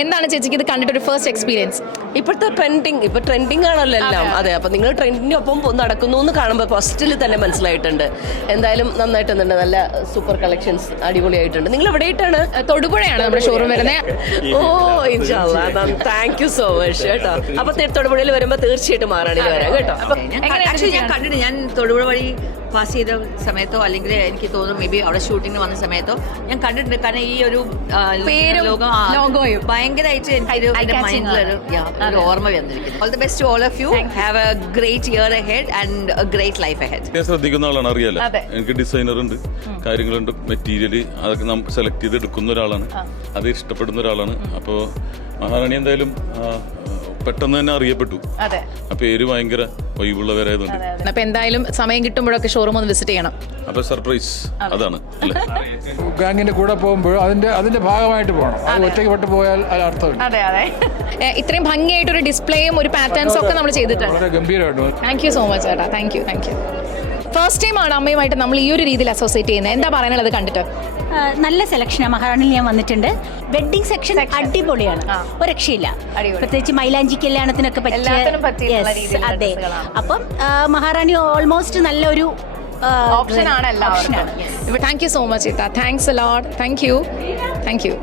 എന്താണ് ചേച്ചിക്ക് ഇത് കണ്ടിട്ട് ഒരു ഫസ്റ്റ് എക്സ്പീരിയൻസ്? ഇപ്പോഴത്തെ ട്രെൻഡിങ് ആണല്ലോ എല്ലാം. അതെ, അപ്പം നിങ്ങൾ ട്രെൻഡിനൊപ്പം നടക്കുന്നു എന്ന് കാണുമ്പോൾ ഫസ്റ്റിൽ തന്നെ മനസ്സിലായിട്ടുണ്ട്. എന്തായാലും നന്നായിട്ടുണ്ട്, നല്ല സൂപ്പർ കളക്ഷൻസ് അടിപൊളിയായിട്ടുണ്ട്. നിങ്ങൾ എവിടെയായിട്ടാണ്? തൊടുപുഴയാണ് നമ്മുടെ ഷോറൂം വരുന്നത്. ഓ ഇൻഷാല്ലാ, താങ്ക് യു സോ മച്ച് കേട്ടോ. അപ്പൊ തൊടുപുഴയിൽ വരുമ്പോൾ തീർച്ചയായിട്ടും മാറാണിൽ വരാം കേട്ടോ. ആക്ച്വലി ഞാൻ കണ്ടിട്ട്, ഞാൻ തൊടുപുഴ വഴി പാസ് ചെയ്ത സമയത്തോ അല്ലെങ്കിൽ എനിക്ക് തോന്നുന്നു മേ ബി അവിടെ ഷൂട്ടിങ്ങിന് വന്ന സമയത്തോ ഞാൻ കണ്ടിട്ടുണ്ട്. കാരണം ഈ ഒരു ലോഗോയും ഭയങ്കരമായിട്ട് എനിക്ക് മൈൻഡിലൊരു ഓർമ്മ വന്നിരിക്കുന്നു. All the best to all of you. Have a great year ahead and a great life ahead. ഞാൻ ശ്രദ്ധിക്കുന്ന ആളാണ്, അറിയാലോ. എനിക്ക് ഡിസൈനർ ഉണ്ട്, കാര്യങ്ങളുണ്ട്, മെറ്റീരിയൽ അതൊക്കെ നമുക്ക് സെലക്ട് ചെയ്ത് എടുക്കുന്ന ഒരാളാണ്, അത് ഇഷ്ടപ്പെടുന്ന ഒരാളാണ്. അപ്പോൾ മഹാറാണി എന്തായാലും പെട്ടെന്ന് തന്നെ അറിയപ്പെട്ടു. ആ പേര് ഭയങ്കര വൈബുള്ളവരായതുകൊണ്ട് അപ്പൊ എന്തായാലും സമയം കിട്ടുമ്പോഴൊക്കെ ഷോറൂം ഒന്ന് വിസിറ്റ് ചെയ്യണം. അപ്പൊ സർപ്രൈസ് അതാണ്. ഗാങ്ങിന്റെ കൂടെ പോകുമ്പോൾ അതിന്റെ ഭാഗമായിട്ട് പോകണം. അത് ഒറ്റയ്ക്ക് പോയാൽ അത് അർത്ഥമില്ല. ഇത്രയും ഭംഗിയായിട്ടൊരു ഡിസ്പ്ലേയും ഒരു പാറ്റേൺസും ഒക്കെ നമ്മൾ ചെയ്തിട്ടുണ്ട്. വളരെ ഗംഭീരമായിട്ട്. താങ്ക് യു സോ മച്ച് ചേട്ടാ. Thank you. ഫസ്റ്റ് ടൈമാണ് അമ്മയുമായിട്ട് നമ്മൾ ഈ ഒരു രീതിയിൽ അസോസിയേറ്റ് ചെയ്യുന്നത്. എന്താ പറയാനുള്ളത് കണ്ടിട്ട്? നല്ല സെലക്ഷനാണ്. മഹാറാണിയിൽ ഞാൻ വന്നിട്ടുണ്ട്. വെഡ്ഡിംഗ് സെക്ഷൻ അടിപൊളിയാണ്, ഒരു രക്ഷയില്ല. പ്രത്യേകിച്ച് മൈലാഞ്ചി കല്യാണത്തിനൊക്കെ പറ്റിയ. അതെ, അപ്പം മഹാറാണി ഓൾമോസ്റ്റ് നല്ലൊരു ഓപ്ഷനാണ് എല്ലാവർക്കും. താങ്ക് യു സോ മച്ച് ചേട്ടാ. Thanks a lot. Thank you.